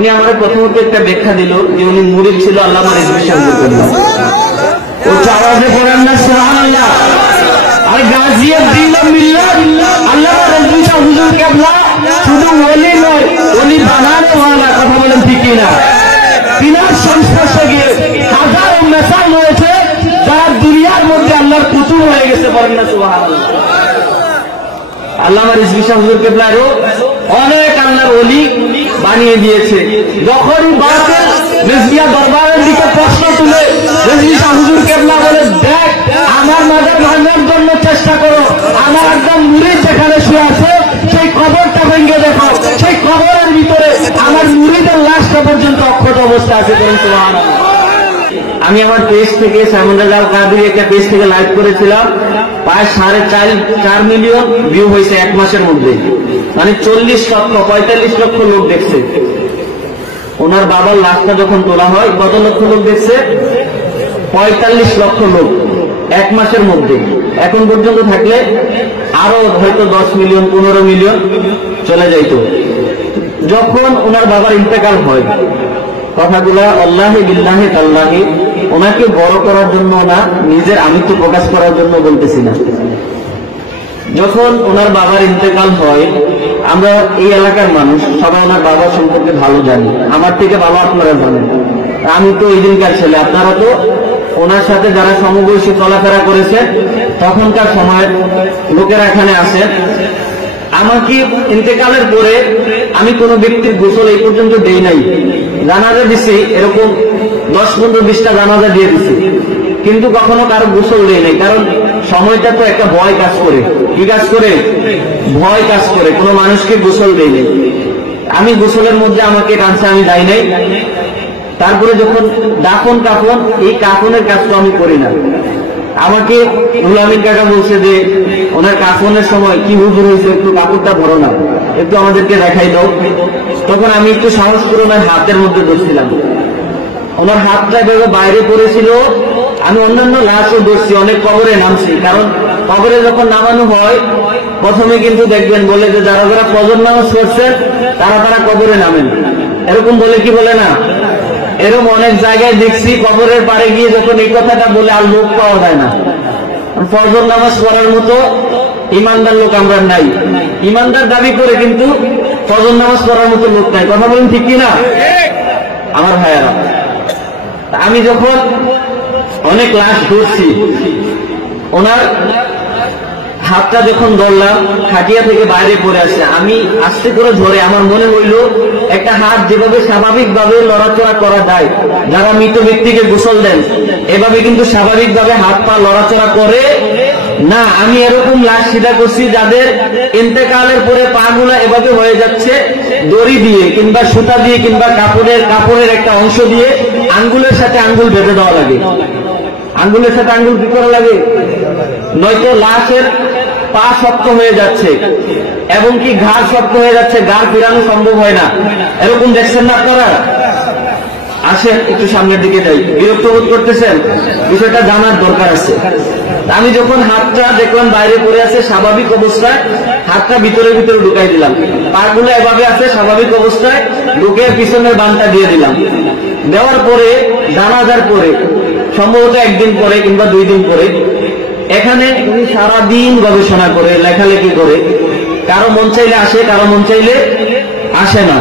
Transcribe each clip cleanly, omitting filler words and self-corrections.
উনি আমার প্রথমত একটা ব্যাখ্যা দিল যে উনি মুরিদ ছিল আল্লামা রিজভী শাহ হুজুর। ও আওয়াজে পড়েন না সুবহানাল্লাহ। আর গাজিয়াত দিন মিল্লাত আল্লামা রিজভী শাহ হুজুর কেবলা শুধু ওলি নয়, ওলি বানানো ওয়ালা। কথা বলেন ঠিক কিনা? তিনার সংস্পর্শে গিয়ে হাজারো মেসাল রয়েছে যারা দুনিয়ার মধ্যে আল্লাহর পুতুল হয়ে গেছে। বলেন না সুবহানাল্লাহ। আল্লামা রিজভী শাহ হুজুর কেবলারও অনেক আল্লাহর ওলি বানিয়ে দিয়েছে। যখনই বাতেল রিজভিয়া দরবারের দিকে প্রশ্ন তুলে রিজভী শাহ হুজুর কেবলা বলে, দেখ আমার মাজার ভাঙার জন্য চেষ্টা করো, আমার একদম মুরিদ যেখানে শুয়ে আছে সেই কবরটা ভেঙে দেখো, সেই কবরের ভিতরে আমার মুরিদের লাশটা পর্যন্ত অক্ষত অবস্থা আছে। বলেন সুবহানাল্লাহ। আমি আমার পেজ থেকে সাইমন রাজা আল কাদরি একটা পেজ থেকে লাইভ করেছিলাম, প্রায় 4.5 মিলিয়ন ভিউ হয়েছে এক মাসের মধ্যে। মানে 40 লক্ষ 45 লক্ষ লোক দেখছে। ওনার বাবার লাশটা যখন তোলা হয় কত লক্ষ লোক দেখছে? 45 লক্ষ লোক এক মাসের মধ্যে। এখন পর্যন্ত থাকলে আরো হয়তো 10 মিলিয়ন 15 মিলিয়ন চলে যাইত। যখন ওনার বাবার ইন্তেকাল হয়, কথাগুলা আল্লাহি বিল্লাহি তাল্লাহি, ওনাকে বড় করার জন্য না, নিজের আমিত্ব প্রকাশ করার জন্য বলতেছি না। যখন ওনার বাবার ইন্তেকাল হয়, আমরা এই এলাকার মানুষ সবাই ওনার বাবা সম্পর্কে ভালো জানি, আমার থেকে ভালো আপনারা জানেন। আমি তো ওই দিনকার ছেলে, আপনারা তো ওনার সাথে যারা সমবয়সী চলাফেরা করেছেন তখনকার সময় লোকেরা এখানে আসেন। আমাকে ইন্তেকালের পরে আমি কোনো ব্যক্তির গোসল এই পর্যন্ত দেই নাই। জানাজা দিছি এরকম 10-15-20টা জানাজা দিয়ে দিছি, কিন্তু কখনো কারো গোসল দেই নাই। কারণ সময়টা তো একটা ভয় কাজ করে। কি কাজ করে? ভয় কাজ করে। কোনো মানুষকে গোসল দেই নাই। আমি গোসলের মধ্যে আমাকে টানছে, আমি যাই নাই। তারপরে যখন দাফন কাফন, এই কাফনের কাজ তো আমি করি না। আমাকে রুলামিন কাকা বলছে যে ওনার কাফনের সময় কি হুজুর হয়েছে, একটু কাপড়টা ভরো না, একটু আমাদেরকে দেখাই দাও। তখন আমি একটু সাহস করে ওনার হাতের মধ্যে ধরছিলাম। ওনার হাতটা এভাবে বাইরে পড়েছিল। আমি অন্যান্য লাশও ধরছি, অনেক কবরে নামছি। কারণ কবরে যখন নামানো হয় প্রথমে কিন্তু দেখবেন বলে যে যারা যারা ফজর নামাজ পড়ছেন তারা কবরে নামেন, এরকম বলে কি বলে না? এরকম অনেক জায়গায় দেখছি কবরের পারে গিয়ে যখন এই কথাটা বলে আর লোক পাওয়া যায় না। ফজর নামাজ পড়ার মতো ইমানদার লোক আমরা নাই। ইমানদার দাবি করে কিন্তু ফজর নামাজ পড়ার মতো লোক নাই। কথা বলেন ঠিক কিনা আমার ভাইয়ারা? আমি যখন অনেক লাশ ধরছি, ওনার হাতটা যখন ধরলাম খাটিয়া থেকে বাইরে পড়ে আসে, আমি আস্তে করে ধরে আমার মনে হইল একটা হাত যেভাবে স্বাভাবিকভাবে লড়াচড়া করা যায়, যারা মৃত ব্যক্তিকে গোসল দেন এভাবে কিন্তু স্বাভাবিকভাবে হাত পা লড়াচড়া করে না। আমি এরকম লাশ সিধা করছি যাদের ইন্তেকালের পরে পা গুলা এভাবে হয়ে যাচ্ছে, দড়ি দিয়ে কিংবা সুতা দিয়ে কিংবা কাপড়ের একটা অংশ দিয়ে আঙ্গুলের সাথে আঙ্গুল বেঁধে দেওয়া লাগে। আঙ্গুলের সাথে আঙ্গুল কি করা লাগে? নয়তো লাশের পা শক্ত হয়ে যাচ্ছে এবং কি ঘাড় শক্ত হয়ে যাচ্ছে, ঘাড় ফেরানো সম্ভব হয় না। এরকম দেখছেন না আপনারা? আসেন একটু সামনের দিকে যাই। বিরক্ত বোধ করতেছেন? বিষয়টা জানার দরকার আছে। আমি যখন হাতটা দেখলাম বাইরে পড়ে আছে স্বাভাবিক অবস্থায়, হাতটা ভিতরে ঢুকাই দিলাম। পাগুলো এভাবে আছে স্বাভাবিক অবস্থায়, ঢুকে পিছনের বানটা দিয়ে দিলাম। দেওয়ার পরে জানাজার পরে সম্ভবত একদিন পরে কিংবা 2 দিন পরে এখানে উনি সারাদিন গবেষণা করে লেখালেখি করে, কারো মন চাইলে আসে, কারো মন চাইলে আসে না।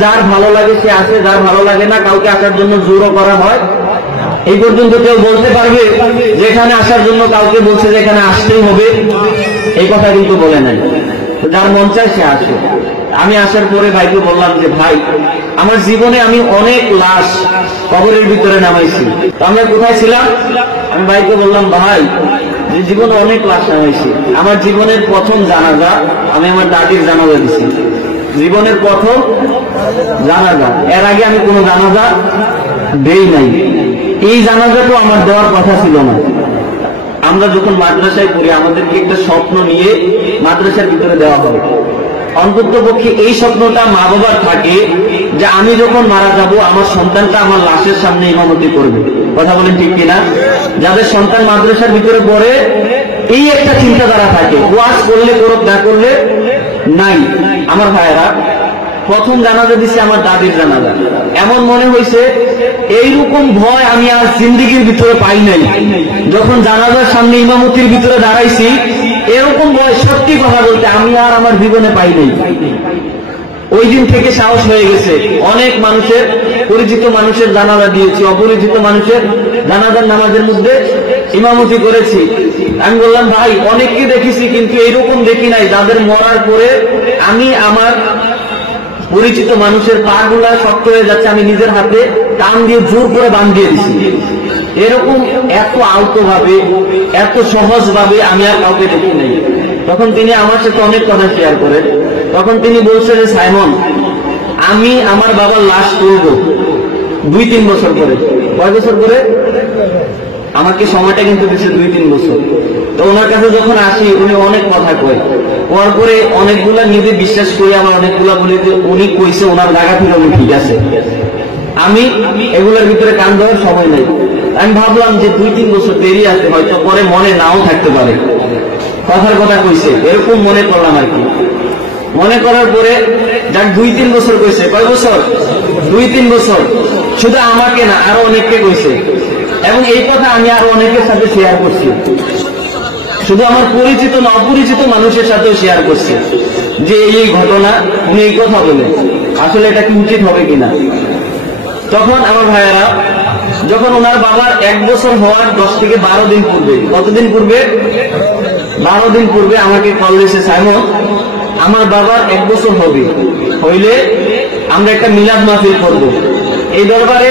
যার ভালো লাগে সে আসে, যার ভালো লাগে না কাউকে আসার জন্য জোরও করা হয়। এই পর্যন্ত কেউ বলতে পারবে যেখানে আসার জন্য কাউকে বলছে যে এখানে আসতেই হবে? এই কথা কিন্তু বলে নাই। যার মন চায় সে আসে। আমি আসার পরে ভাইকে বললাম যে ভাই, আমার জীবনে আমি অনেক লাশ কবরের ভিতরে নামাইছি। আমরা কোথায় ছিলাম? আমি ভাইকে বললাম ভাই, যে জীবনে অনেক লাশ নামাইছি। আমার জীবনের প্রথম জানাজা আমি আমার দাদির জানাজা দিছি, জীবনের প্রথম জানাজা। এর আগে আমি কোনো জানাজা দেই নাই। এই জানাজা তো আমার দেওয়ার কথা ছিল না। আমরা যখন মাদ্রাসায় পড়ি আমাদেরকে একটা স্বপ্ন নিয়ে মাদ্রাসার ভিতরে দেওয়া হয়। অন্তত পক্ষে এই স্বপ্নটা মা বাবার থাকে যে আমি যখন মারা যাব আমার সন্তানটা আমার লাশের সামনে ইমামতি করবে। কথা বলেন ঠিক কিনা? যাদের সন্তান মাদ্রাসার ভিতরে পড়ে এই একটা চিন্তাধারা থাকে, ওয়াজ করলে করুক, না করলে নাই। আমার ভাইয়েরা, প্রথম জানাজা দিছে আমার দাদির জানাজা। এমন মনে হয়েছে এইরকম ভয় আমি আর জিন্দিগির ভিতরে পাই নাই। যখন জানাজার সামনে ইমামতির ভিতরে দাঁড়াইছি, এরকম ভয় সত্যি কথা বলতে আমি আর আমার জীবনে পাই নাই। ওই দিন থেকে সাহস হয়ে গেছে। অনেক মানুষের, পরিচিত মানুষের জানাজা দিয়েছি, অপরিচিত মানুষের জানাজার নামাজের মধ্যে ইমামতি করেছি। আমি বললাম ভাই অনেককে দেখেছি, কিন্তু এইরকম দেখি নাই যাদের মরার পরে আমি আমার পরিচিত মানুষের পা গুলা শক্ত হয়ে যাচ্ছে, আমি নিজের হাতে টান দিয়ে জোর করে বাঁধিয়ে দিছি। এরকম এত আলতো ভাবে, এত সহজ ভাবে আমি আর কাউকে দেখি নাই। তখন তিনি আমার সাথে অনেক কথা শেয়ার করেন। তখন তিনি বলছেন যে সাইমন, আমি আমার বাবার লাশ তুলব 2-3 বছর পরে। কয় বছর পরে? আমাকে সময়টা কিন্তু দিচ্ছে 2-3 বছর। তো ওনার কাছে যখন আসি উনি অনেক কথা কয়, হওয়ার পরে অনেকগুলা নিজে বিশ্বাস করি, আমার অনেকগুলা বলি যে উনি কইছে ওনার জায়গা থেকে উনি ঠিক আছে। আমি এগুলোর ভিতরে কান দেওয়ার সময় নাই। আমি ভাবলাম যে 2-3 বছর দেরি আছে, হয়তো পরে মনে নাও থাকতে পারে, কথার কথা কইছে এরকম মনে করলাম আর কি। মনে করার পরে যাক 2-3 বছর কইছে। কয় বছর? 2-3 বছর। শুধু আমাকে না, আরো অনেককে কইছে, এবং এই কথা আমি আরো অনেকের সাথে শেয়ার করছি। শুধু আমার পরিচিত না, অপরিচিত মানুষের সাথেও শেয়ার করছি যে এই ঘটনা, উনি এই কথা বলে আসলে এটা কি উচিত হবে কিনা। তখন আমার ভাইয়েরা, যখন ওনার বাবার 1 বছর হওয়ার 10 থেকে 12 দিন পূর্বে, কতদিন পূর্বে? 12 দিন পূর্বে আমাকে কল দিয়েছে, সাইমন আমার বাবার 1 বছর হবে, হইলে আমরা একটা মিলাদ মাহফিল করব। এই দরবারে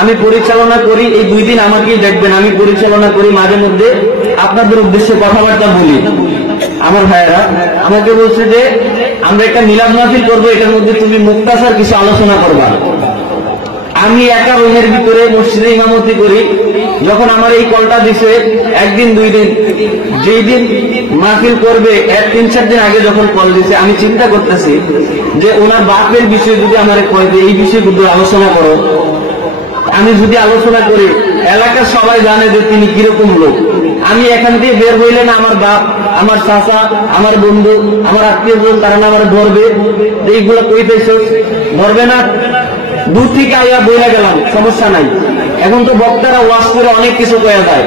আমি পরিচালনা করি, এই 2 দিন আমাকেই দেখবেন, আমি পরিচালনা করি, মাঝে মধ্যে আপনাদের উদ্দেশ্যে কথাবার্তা বলি। আমার ভাইয়েরা আমাকে বলছে যে আমরা একটা মিলাদ মাহফিল করবো, এটার মধ্যে তুমি মুক্তাসার কিছু আলোচনা করবা। আমি একা রুমের ভিতরে মসজিদে ইমামতি করি। যখন আমার এই কলটা দিছে 1 দিন 2 দিন, যেই দিন মাহফিল করবে 3-4 দিন আগে যখন কল দিছে, আমি চিন্তা করতেছি যে ওনার বাপের বিষয়ে যদি আমার কয় যে এই বিষয়গুলো আলোচনা করো, আমি যদি আলোচনা করি এলাকার সবাই জানে যে তিনি কিরকম লোক। আমি এখান থেকে বের হইলে না আমার বাপ, আমার চাচা, আমার বন্ধু, আমার আত্মীয়জন তারা না আমার ধরবে, এইগুলো কইতেছ, ধরবে না। দূর থেকে আইয়া বইলা গেলাম, সমস্যা নাই। এখন তো বক্তারা ওয়াজ করে অনেক কিছু কয়া যায়,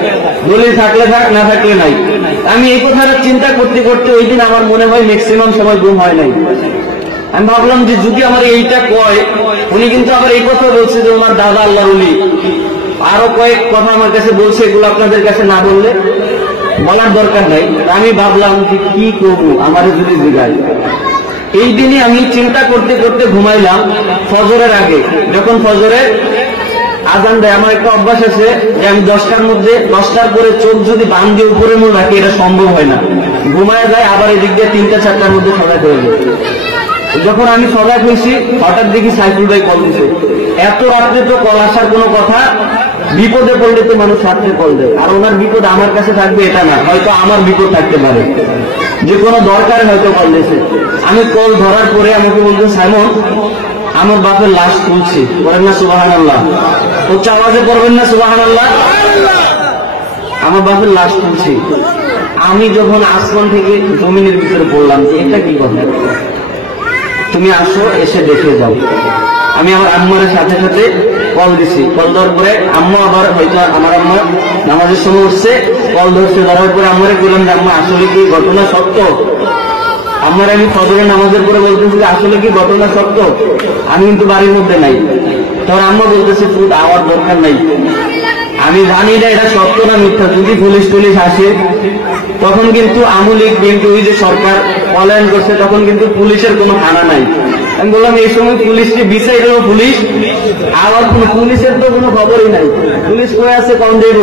দলিল থাকলে থাক, না থাকলে নাই। আমি এই কথাটা চিন্তা করতে করতে ওই দিন আমার মনে হয় ম্যাক্সিমাম সময় ঘুম হয় নাই। আমি ভাবলাম যে যদি আমার এইটা কয়, উনি কিন্তু আবার এই কথা বলছে যে ওনার দাদা আল্লাহর ওলি, আরো কয়েক কথা আমার কাছে বলছে, এগুলো আপনাদের কাছে না বললে বলার দরকার নাই। আমি ভাবলাম যে কি করবো, আমার যদি জিগায়। এই দিনই আমি চিন্তা করতে করতে ঘুমাইলাম ফজরের আগে। যখন ফজরের আজান দেয়, আমার একটা অভ্যাস আছে যে আমি 10টার মধ্যে, 10টার পরে চোখ যদি বান দিয়ে উপরে মূল রাখি, এটা সম্ভব হয় না, ঘুমায় যায়। আবার এদিক দিয়ে 3-4টার মধ্যে সজাগ হয়ে যায়। যখন আমি সজাগ হয়েছি, হঠাৎ দেখি সাইফুল ভাই কল দিছে। এত রাত্রে তো কল আসার কোনো কথা, বিপদে পড়লে তো মানুষ রাত্রে কল দেয়। আর ওনার বিপদ আমার কাছে থাকবে এটা না, হয়তো আমার বিপদ থাকতে পারে, যে কোনো দরকারে হয়তো কল দিয়েছে। আমি কল ধরার পরে আমাকে বলতো, সাইমন আমার বাপের লাশ তুলছি, বলেন না সুবহানাল্লাহ, উচ্চ আওয়াজে পড়বেন না সুবহানাল্লাহ। আমার বাপের লাশ তুলছি। আমি যখন আসমান থেকে জমিনের ভিতরে পড়লাম যে এটা কি কথা, তুমি আসো, এসে দেখে যাও। আমি আমার আম্মার সাথে সাথে কল দিছি। কল দেওয়ার পরে আম্মা আবার হয়তো আমার আম্মা নামাজের সময় উঠছে, কল ধরছে। ধরার পরে আম্মারে বললাম যে আম্মা আসলে কি ঘটনা সত্য? আমার আমি ফজরের নামাজের পরে বলতেছি যে আসলে কি ঘটনা সত্য, আমি কিন্তু বাড়ির মধ্যে নাই। তখন আম্মা বলতেছে ফুট আওয়ার দরকার নাই, আমি জানি না এটা সত্য না মিথ্যা। যদি পুলিশ টুলিশ আসে তখন কিন্তু আমলিক, কিন্তু ওই যে সরকার পলায়ন করছে, তখন কিন্তু পুলিশের কোনো থানা নাই। আমি বললাম এই সময় পুলিশকে বিচার দেবো, পুলিশ আবার কোনো পুলিশের তো কোনো খবরই নাই। পুলিশ কয়ে আছে কম দেব,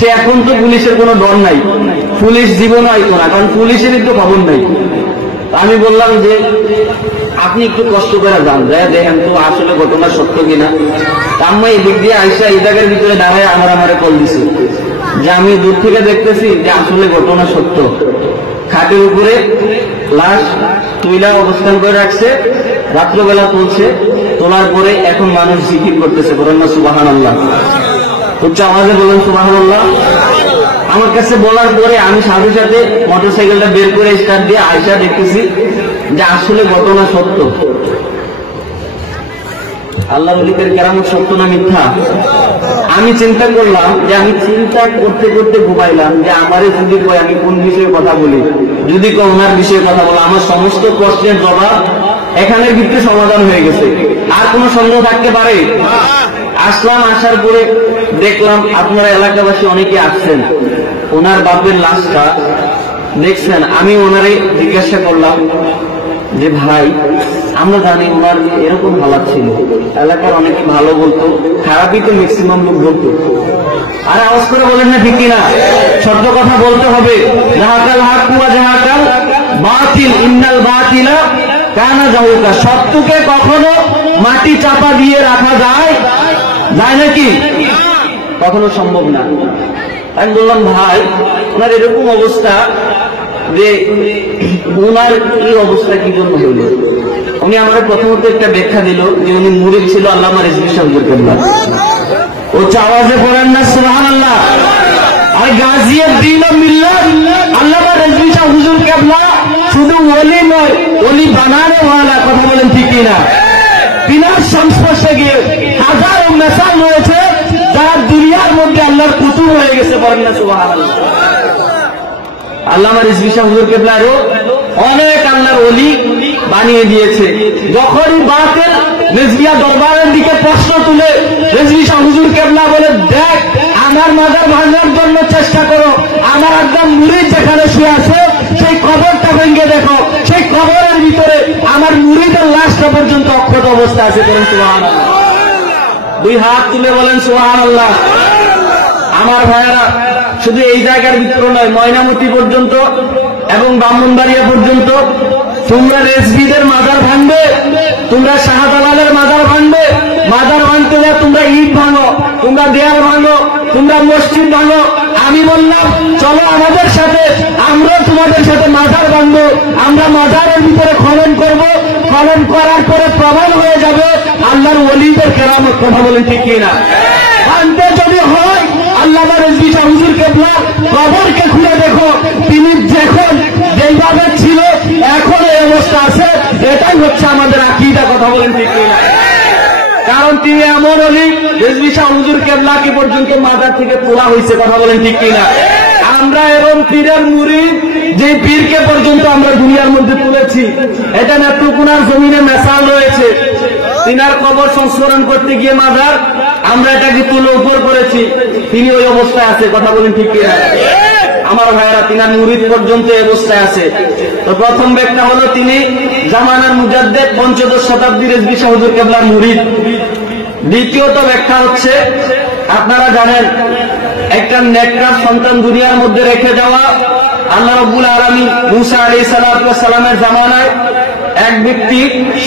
সে এখন তো পুলিশের কোনো ডর নাই, পুলিশ জীবন আইতো না, কারণ পুলিশেরই তো খবর নাই। আমি বললাম যে আপনি একটু কষ্ট করে যান, যায় দেখেন তো আসলে ঘটনা সত্য কিনা। আম্মা এই দিক দিয়ে আইসা এই জায়গার ভিতরে দাঁড়ায় আমারে কল দিছে যে আমি দূর থেকে দেখতেছি যে আসলে ঘটনা সত্য। খাটের উপরে লাশ তুইলা অবস্থান করে রাখছে, রাত্রবেলা তুলছে, তোলার পরে এখন মানুষ জিকির করতেছে, বলেন না সুবহানাল্লাহ, উচ্চ আওয়াজে বলেন সুবহানাল্লাহ। আমার কাছে বলার পরে আমি সাথে সাথে মোটরসাইকেলটা বের করে স্টার্ট দিয়ে আয়সা দেখতেছি যে আসলে ঘটনা সত্য। আল্লাহ ওলিদের কেরামত সত্য না মিথ্যা? আমি চিন্তা করলাম যে আমি চিন্তা করতে করতে ঘুমাইলাম যে আমারে যদি কই আমি কোন বিষয়ে কথা বলি, যদি ওনার বিষয়ে কথা বলো, আমার সমস্ত প্রশ্নের জবাব এখানের ভিতরে সমাধান হয়ে গেছে, আর কোন সন্দেহ থাকতে পারে? আসলাম, আসার পরে দেখলাম আপনারা এলাকাবাসী অনেকে আসছেন, ওনার বাপের লাশটা দেখছেন। আমি ওনারে জিজ্ঞাসা করলাম যে ভাই, আমরা জানি ওনার যে এরকম হালাত ছিল, এলাকার অনেকে ভালো বলতো, খারাপই তো ম্যাক্সিমাম লোক বলতো। আর আওয়াজ করে বলেন না ঠিক কিনা? সত্য কথা বলতে হবে। জাহাকাল হাক ওয়া জাহাকাল বাতিল ইন্নাল বাতিলা কানা জাহুকা। সত্যকে কখনো মাটি চাপা দিয়ে রাখা যায় নাকি? কখনো সম্ভব না। আমি বললাম ভাই, ওনার এরকম অবস্থা যে ওনার এই অবস্থা কি জন্য হইল? উনি আমার প্রথমত একটা ব্যাখ্যা দিল যে উনি মুরিদ ছিল আল্লামা রিজভী সাহেব কেবলা। ও আওয়াজে পড়েন না সুবহানাল্লাহ। আর গাজিয়াদ্দিন মিল্লাত আল্লামা রিজভী সাহেব হুজুর কেবলা শুধু ওলি নয়, ওলি বানানো ওয়ালা। কথা বলেন ঠিক কিনা? বিনার সংস্পর্শে গিয়ে হাজারো মেসাল রয়েছে যারা দুনিয়ার মধ্যে আল্লাহর কুতুব হয়ে গেছে। বলেন না সুবহানাল্লাহ। আল্লামা রিজভী সাহেব হুজুর কেবলারও অনেক আল্লাহর ওলি বানিয়ে দিয়েছে। যখনই বাতিল রিজভিয়া দরবারের দিকে প্রশ্ন তুলে রিজভী সাহেব হুজুর কেবলা বলে, দেখ আমার মাজার ভাঙার জন্য চেষ্টা করো, আমার একদম মুরিদ যেখানে শুয়ে আছে সেই কবরটা ভেঙে দেখো, সেই কবরের ভিতরে আমার মুরিদের লাশটা পর্যন্ত অক্ষত অবস্থা আছে। বলেন সুবহানাল্লাহ। দুই হাত তুলে বলেন সুবহানাল্লাহ। আমার ভাইয়েরা, শুধু এই জায়গার ভিতরে নয়, ময়নামতি পর্যন্ত এবং ব্রাহ্মণবাড়িয়া পর্যন্ত তোমরা রেজভিদের মাজার ভাঙবে, তোমরা শাহজালালের মাজার ভাঙবে। মাজার ভাঙতে যা তোমরা ইট ভাঙো, তোমরা দেয়াল ভাঙো, তোমরা মসজিদ ভাঙো। আমি বললাম চলো আমাদের সাথে, আমরা তোমাদের সাথে মাজার ভাঙবো। আমরা মাজারের ভিতরে খনন করব, খনন করার পরে প্রমাণ হয়ে যাবে আল্লাহর ওলিদের কেরামত। কথা বলেন ঠিক কিনা? ভাঙতে যদি হয় আল্লামা রিজভী সাহেব হুজুর কেবলা কবরকে খুলে দেখো, তিনি যখন যেইভাবে ছিল এখন এই অবস্থা আছে। এটাই হচ্ছে আমাদের আকীদা। কথা বলেন ঠিক কিনা? কারণ তিনি এমন ওলি, রিজভী সাহেব হুজুর কেবলাকে পর্যন্ত মাজার থেকে তোলা হয়েছে। কথা বলেন ঠিক কিনা? আমরা এবং পীরের মুরিদ, যে পীরকে পর্যন্ত আমরা দুনিয়ার মধ্যে তুলেছি, এটা নেত্রকোনার জমিনে মেসাল রয়েছে। তিনার কবর সংস্মরণ করতে গিয়ে মাজার আমরা এটাকে তুলে উপর করেছি, তিনি ওই অবস্থায় আছে। কথা বলেন ঠিক কিনা? আমার ভাইয়েরা, তিনার মুরিদ পর্যন্ত এই অবস্থায় আছে। তো প্রথম ব্যাখ্যা হলো তিনি জামানার মুজাদ্দেদ, পঞ্চদশ শতাব্দীর রিজভী সাহেব হুজুর কেবলার মুরিদ। দ্বিতীয়ত ব্যাখ্যা হচ্ছে, আপনারা জানেন একটা নেককার সন্তান দুনিয়ার মধ্যে রেখে যাওয়া। আল্লাহ রাব্বুল আলামিন মুসা আলাইহিস সালামের জামানায় এক ব্যক্তি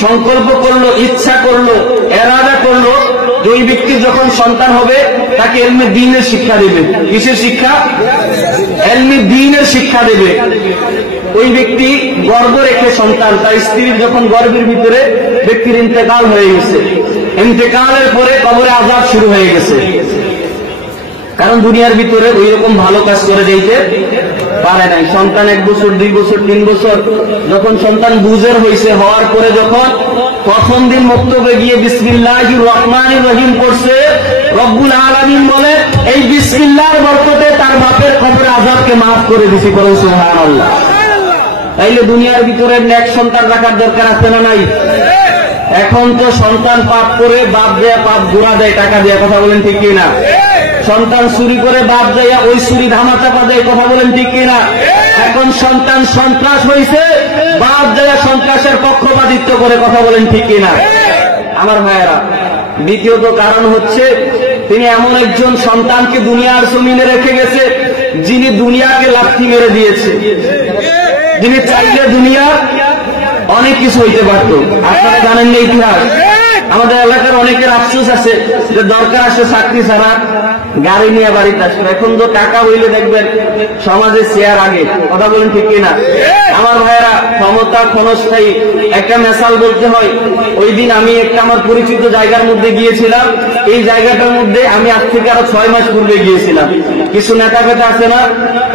সংকল্প করলো, ইচ্ছা করলো, এরাদা করলো যে ওই ব্যক্তি যখন সন্তান হবে তাকে ইলমে দ্বীনের শিক্ষা দেবে। কিসের শিক্ষা? ইলমে দ্বীনের শিক্ষা দেবে। ওই ব্যক্তি গর্ভ রেখে সন্তান, তার স্ত্রীর যখন গর্ভের ভিতরে ব্যক্তির ইন্তেকাল হয়ে গেছে, ইন্তেকালের পরে কবরে আযাব শুরু হয়ে গেছে। কারণ দুনিয়ার ভিতরে ওই রকম ভালো কাজ করে যেতে পারে নাই। সন্তান 1 বছর, 2 বছর, 3 বছর, যখন সন্তান বুঝের হয়েছে, হওয়ার পরে যখন প্রথম দিন মক্তবে গিয়ে বিসমিল্লাহির রহমানির রহিম পড়ছে, রব্বুল আলামিন বলে এই বিসমিল্লাহর বরকতে তার বাপের কবরে আযাবকে মাফ করে দিছি। বলেন সুবহানাল্লাহ। তাইলে দুনিয়ার ভিতরে নেক সন্তান রাখার দরকার আছে না নাই? এখন তো সন্তান পাপ করে বাপ দেয়া পাপ ঘোরা দেয় টাকা দেয়া। কথা বলেন ঠিক কিনা? সন্তান চুরি করে বাপ দেয়া ওই চুরি ধামা চাপা দেয়। কথা বলেন ঠিক কিনা? এখন সন্তান সন্ত্রাস হয়েছে, বাপ দেয়া সন্ত্রাসের পক্ষপাতিত্ব করে। কথা বলেন ঠিক কিনা? আমার ভাইয়েরা, দ্বিতীয়ত কারণ হচ্ছে তিনি এমন একজন সন্তানকে দুনিয়ার জমিনে রেখে গেছে যিনি দুনিয়াকে লাথি মেরে দিয়েছে, যিনি চাইলে দুনিয়ার অনেক কিছু হইতে পারত। আপনারা জানেন না ইতিহাস? আমাদের এলাকার অনেকের আফসোস আছে যে দরকার আছে চাকরি ছাড়া গাড়ি নিয়ে বাড়িতে আসবে। এখন তো টাকা হইলে দেখবেন সমাজে চেয়ার আগে, কথা বলেন ঠিক কিনা? আমার ভাইয়েরা, ক্ষমতা ক্ষণস্থায়ী। একটা মেসাল বলতে হয়, ওই দিন আমি একটা আমার পরিচিত জায়গার মধ্যে গিয়েছিলাম। এই জায়গাটার মধ্যে আমি আজ থেকে আরো 6 মাস পূর্বে গিয়েছিলাম। কিছু নেতা ফেতা আছে না,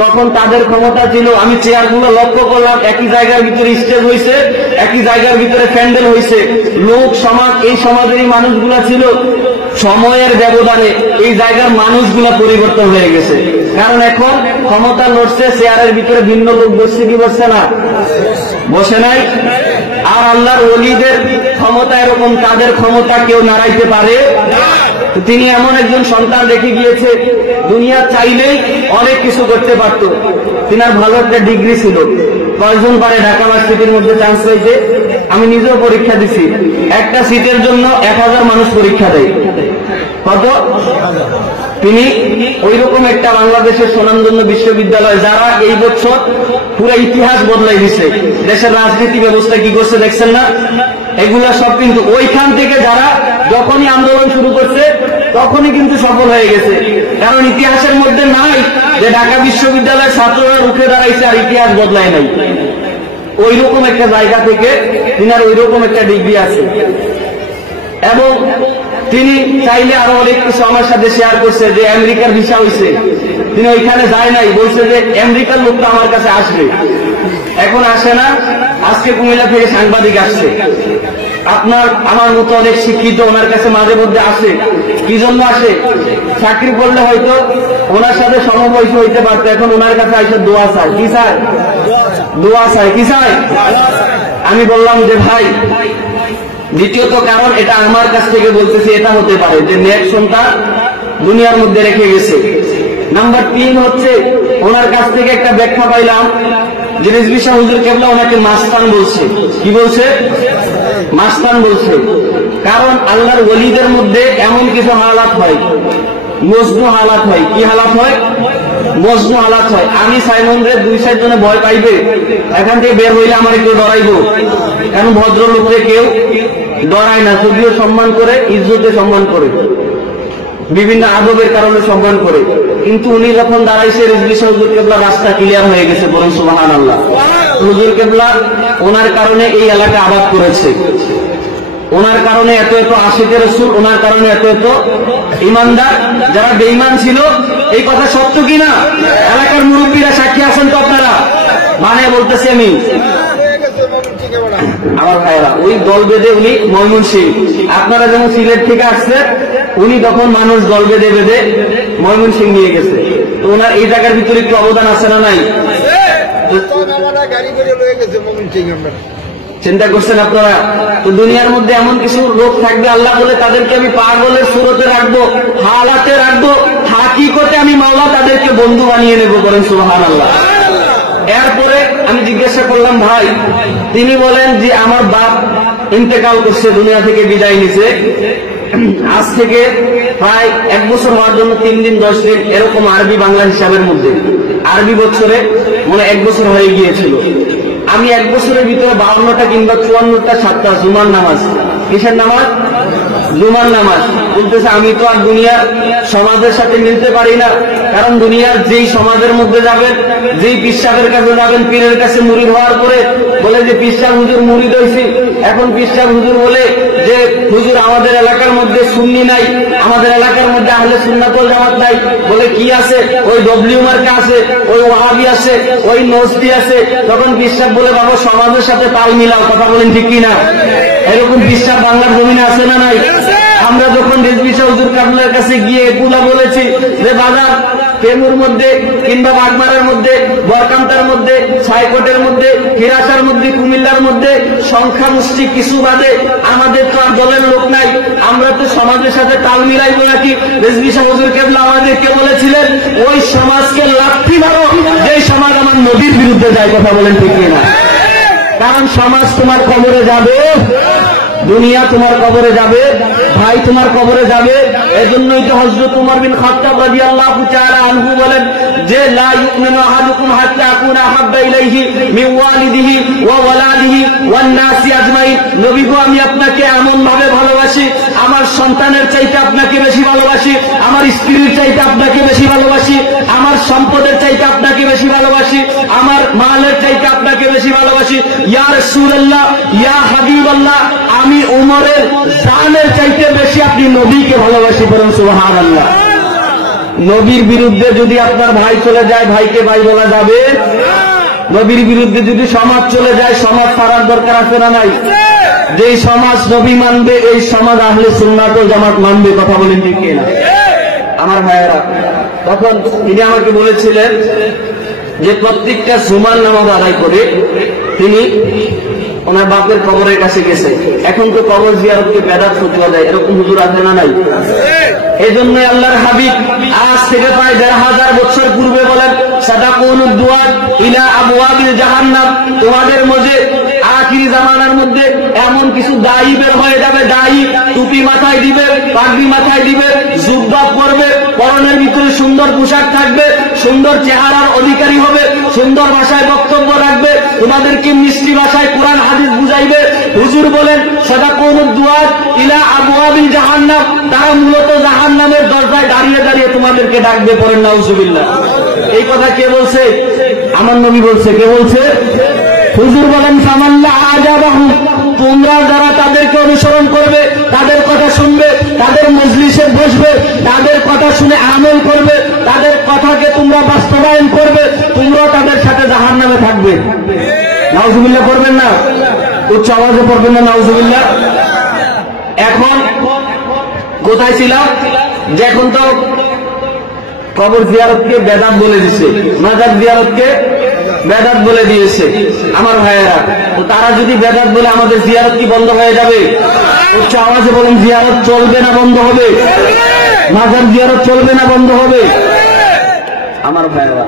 তখন তাদের ক্ষমতা ছিল। আমি চেয়ারগুলো লক্ষ্য করলাম, একই জায়গার ভিতরে স্টেজ হয়েছে, একই জায়গার ভিতরে প্যান্ডেল হয়েছে। লোক সমাজ, এই সমাজের মানুষগুলা ছিল। সময়ের ব্যবধানে এই জায়গার মানুষগুলা পরিবর্তন হয়ে গেছে। কারণ এখন ক্ষমতা লড়ছে, চেয়ারের ভিতরে ভিন্ন লোক বসছে কি বসছে না? বসে নাই। আর আল্লাহর ওলিদের ক্ষমতা এরকম, তাদের ক্ষমতা কেউ নাড়াইতে পারে। তিনি এমন একজন সন্তান রেখে গিয়েছে, দুনিয়া চাইলেই অনেক কিছু করতে পারত। তিনার ভালো একটা ডিগ্রি ছিল। কয়জন পারে ঢাকা ভার্সিটির মধ্যে চান্স পাইতে? আমি নিজেও পরীক্ষা দিছি। একটা সিটের জন্য 1000 মানুষ পরীক্ষা দেয়। কত? তিনি ওইরকম একটা বাংলাদেশের স্বনামধন্য বিশ্ববিদ্যালয়, যারা এই বছর পুরো ইতিহাস বদলাই দিছে। দেশের রাজনীতি ব্যবস্থা কি করছে দেখছেন না? এগুলা সব কিন্তু ওইখান থেকে যারা যখনই আন্দোলন শুরু করছে তখনই কিন্তু সফল হয়ে গেছে। কারণ ইতিহাসের মধ্যে নাই যে ঢাকা বিশ্ববিদ্যালয়ের ছাত্ররা রুখে দাঁড়াইছে আর ইতিহাস বদলায় নাই। ওইরকম একটা জায়গা থেকে তিনার ওইরকম একটা ডিগ্রি আছে। এবং তিনি চাইলে আরো অনেক কিছু আমার সাথে শেয়ার করছে, যে আমেরিকার ভিসা হয়েছে, তিনি ওইখানে যায় নাই। বলছে যে আমেরিকার লোকটা আমার কাছে আসবে, এখন আসে না। আজকে কুমিল্লা থেকে সাংবাদিক আসছে, আপনার আমার মতো অনেক শিক্ষিত ওনার কাছে মাঝে মধ্যে আসে। কি জন্য আসে? চাকরি করলে হয়তো ওনার সাথে সমবয়সী হইতে পারতো, এখন ওনার কাছে আসে দোয়া চায়। কি চায়? দোয়া চায়। কি চায়? আমি বললাম যে ভাই, দ্বিতীয়ত কারণ এটা আমার কাছ থেকে বলতেছি, এটা হতে পারে যে নেক সন্তান দুনিয়ার মধ্যে রেখে গেছে। নাম্বার 3 হচ্ছে, ওনার কাছ থেকে একটা ব্যাখ্যা পাইলাম যে রিজভী শাহ হুজুর কেবলা ওনাকে মাস্তান বলছে। কি বলছে? মাস্তান বলছে। কারণ আল্লাহর ওলিদের মধ্যে এমন কিছু হালাত হয়, মজনু হালাত হয়। কি হালাত হয়? মজনু হালাত হয়। আমি সাইমন রে 2-4 জনে ভয় পাইবে, এখান থেকে বের হইলে আমার কেউ ডরাইব। কারণ ভদ্রলোকরে কেউ ডরায় না, যদিও সম্মান করে, ইজ্জতে সম্মান করে, বিভিন্ন আদবের কারণে সম্মান করে। কিন্তু উনি যখন দাঁড়াইছে, রিজভী শাহ হুজুর কেবলা রাস্তা ক্লিয়ার হয়ে গেছে। বলেন সুবহানাল্লাহ। হুজুর কেবলা ওনার কারণে এই এলাকা আবাদ করেছে, ওনার কারণে এত এত আশিকে রসুল, ওনার কারণে এত এত ইমানদার। যারা বেঈমান ছিল, এই কথা সত্য কিনা? এলাকার মুরব্বীরা সাক্ষী আছেন তো আপনারা? মানে বলতেছি আমি, আমার ভাইরা, ওই দল বেঁধে উনি ময়মনসিংহ, আপনারা যেমন সিলেট থেকে আসছেন, উনি তখন মানুষ দল বেঁধে বেঁধে ময়মনসিংহ নিয়ে গেছে। তো ওনার এই জায়গার ভিতরে একটু অবদান আছে না নাই? চিন্তা করছেন আপনারা? তো দুনিয়ার মধ্যে এমন কিছু লোক থাকবে, আল্লাহ বলে তাদেরকে আমি পাগলের সুরতে রাখবো, হালাতে রাখবো, হাকিকতে আমি মাওলা তাদেরকে বন্ধু বানিয়ে নেব। বলেন সুবহানাল্লাহ। এরপরে আমি জিজ্ঞাসা করলাম, ভাই, তিনি বলেন যে আমার বাপ ইন্তেকাল করছে, দুনিয়া থেকে বিদায় নিছে। আজ থেকে প্রায় 1 বছর হওয়ার জন্য 3 দিন 10 দিন এরকম আরবি বাংলা হিসাবের মধ্যে, আরবি বছরে মনে 1 বছর হয়ে গিয়েছিল। আমি 1 বছরের ভিতরে 52টা কিংবা 54টা 7টা জুমার নামাজ। কিসের নামাজ? জুমার নামাজ। বলতেছে আমি তো আর দুনিয়ার সমাজের সাথে মিলতে পারি না। কারণ দুনিয়ার যেই সমাজের মধ্যে যাবেন, যেই পীর সাহেবের কাছে যাবেন, পীরের কাছে মুরিদ হওয়ার পরে বলে যে পীর সাহেব হুজুর মুরিদ হয়েছি। এখন পীর সাহেব হুজুর বলে যে হুজুর আমাদের এলাকার মধ্যে সুন্নি নাই, আমাদের এলাকার মধ্যে আহলে সুন্নাত ওয়াল জামাত নাই। বলে কি আছে? ওই ডব্লিউ মার্কা আছে, ওই ওয়াহাবি আছে, ওই নজদি আছে। তখন পীর সাহেব বলে বাবা সমাজের সাথে তাল মিলাও। কথা বলেন ঠিক কিনা? এরকম পীর সাহেব বাংলার জমিনে আছে না নাই? আমরা যখন রিজভী শাহ হুজুর কাবলার কাছে গিয়ে এগুলা বলেছি যে বাজার পেমুর মধ্যে কিংবা বাগমারার মধ্যে, বরকান্তার মধ্যে, ছাইকোটের মধ্যে, হিরাসার মধ্যে, কুমিল্লার মধ্যে সংখ্যা মুষ্টি কিছু বাদে আমাদের তো আর দলের লোক নাই, আমরা তো সমাজের সাথে তাল মিলাইব নাকি? রিজভী শাহ হুজুর কেবলা আমাদেরকে বলেছিলেন ওই সমাজকে লাথি মারো যে সমাজ আমার নবীর বিরুদ্ধে যায়। কথা বলেন ঠিক কিনা? কারণ সমাজ তোমার কবরে যাবে, দুনিয়া তোমার কবরে যাবে, ভাই তোমার কবরে যাবে। এজন্যই তো হযরত উমর বিন খাত্তাব রাদিয়াল্লাহু তাআলা আনহু বলেন যে লা ইউমিনু আহাদুকুম হাত্তা আকুনা হাব্বা ইলাইহি মিন ওয়ালিদিহি ওয়া ওয়ালাদিহি ওয়ান নাসি আজমাইন। নবী গো, আমি আপনাকে এমন ভাবে ভালোবাসি আমার সন্তানের চাইতে আপনাকে বেশি ভালোবাসি, আমার স্ত্রীর চাইতে আপনাকে বেশি ভালোবাসি, আমার সম্পদের চাইতে আপনাকে বেশি ভালোবাসি, আমার মালের চাইতে আপনাকে বেশি ভালোবাসি। ইয়া রাসূলুল্লাহ, ইয়া হাবিবাল্লাহ, আমি উমরের জানের চাইতে বেশি আপনি নবীকে ভালোবাসি, বলেন সুবহানাল্লাহ। নবীর বিরুদ্ধে যদি আপনার ভাই চলে যায়, ভাইকে ভাই বলা যাবে? নবীর বিরুদ্ধে যদি সমাজ চলে যায়, সমাজ ছাড়ার দরকার আছে না নাই? যেই সমাজ নবী মানবে, এই সমাজ আহলে সুন্নাত ওয়াল জামাত মানবে, কথা বলেন ঠিক কিনা? আমার ভাইয়েরা, তখন তিনি আমাকে বলেছিলেন যে প্রত্যেকটা জুমার নামাজ আদায় করে তিনি ওনার বাপের কবরের কাছে গেছে। এখন তো কবর জিয়ারতকে বেদাত ফতোয়া দেয়, এরকম হুজুর আছে না নাই? এই জন্যই আল্লাহর হাবিব আজ থেকে প্রায় ১,৫০০ বছর পূর্বে বলেন, সাদাকুনুদ দুআত ইলা আবওয়াবিল জাহান্নাম, তোমাদের মধ্যে আখিরি জামানার মধ্যে এমন কিছু দায়ী বের হয়ে যাবে, দায়ী টুপি মাথায় দিবে, পাগড়ি মাথায় দিবে, জুব্বা পরবে, পরনের ভিতরে সুন্দর পোশাক থাকবে, সুন্দর চেহারার অধিকারী হবে, সুন্দর ভাষায় বক্তব্য রাখবে, তোমাদেরকে মিষ্টি ভাষায় কোরআন হাদিস বুঝাইবে। হুজুর বলেন সাদাকুনুদ দুআত ইলা আবওয়াবিল জাহান্নাম, তারা মূলত জাহান্নামের দরজায় দাঁড়িয়ে দাঁড়িয়ে তোমাদেরকে ডাকবে, পড়েন নাউজুবিল্লাহ। এই কথা কে বলছে? আমার নবী বলছে। কে বলছে? হুজুর বলেন ফামাল্লা আজাবাহু, তোমরা যারা তাদেরকে অনুসরণ করবে, তাদের কথা শুনবে, তাদের মজলিসে বসবে, তাদের কথা শুনে আমল করবে, তাদের কথাকে তোমরা বাস্তবায়ন করবে, তোমরা তাদের সাথে জাহান্নামে থাকবে। নাউজুবিল্লাহ পড়বেন না? উচ্চ আওয়াজে পড়বেন না নাউজুবিল্লাহ? এখন কোথায় ছিলাম? যে এখন তো কবর জিয়ারতকে বেদাত বলে দিছে, মাজার জিয়ারতকে বেদাত বলে দিয়েছে। আমার ভাইয়েরা, তো তারা যদি বেদাত বলে আমাদের জিয়ারত কি বন্ধ হয়ে যাবে? উচ্চ আওয়াজে বলেন, জিয়ারত চলবে না বন্ধ হবে? মাজার জিয়ারত চলবে না বন্ধ হবে? আমার ভাইয়েরা,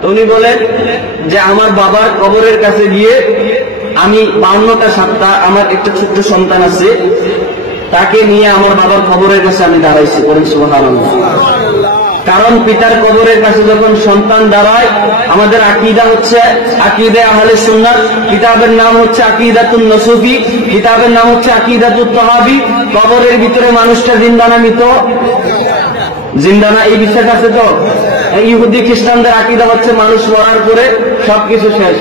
তো উনি বলেন যে আমার বাবার কবরের কাছে গিয়ে আমি 52টা 7টা আমার একটা ছোট্ট সন্তান আছে, তাকে নিয়ে আমার বাবার কবরের কাছে আমি দাঁড়াইছি, বলেন সুবহানাল্লাহ। কারণ পিতার কবরের কাছে যখন সন্তান দাঁড়ায়, আমাদের আকীদা হচ্ছে আকীদা আহলে সুন্নাত, কিতাবের নাম হচ্ছে আকীদাতুন নসুফি, কিতাবের নাম হচ্ছে আকীদাতুত তাহাবি। কবরের ভিতরে মানুষটা জিন্দা না মৃত? জিন্দা না, এই বিশ্বাস আছে তো? ইহুদি খ্রিস্টানদের আকীদা হচ্ছে মানুষ মরার পরে সবকিছু শেষ,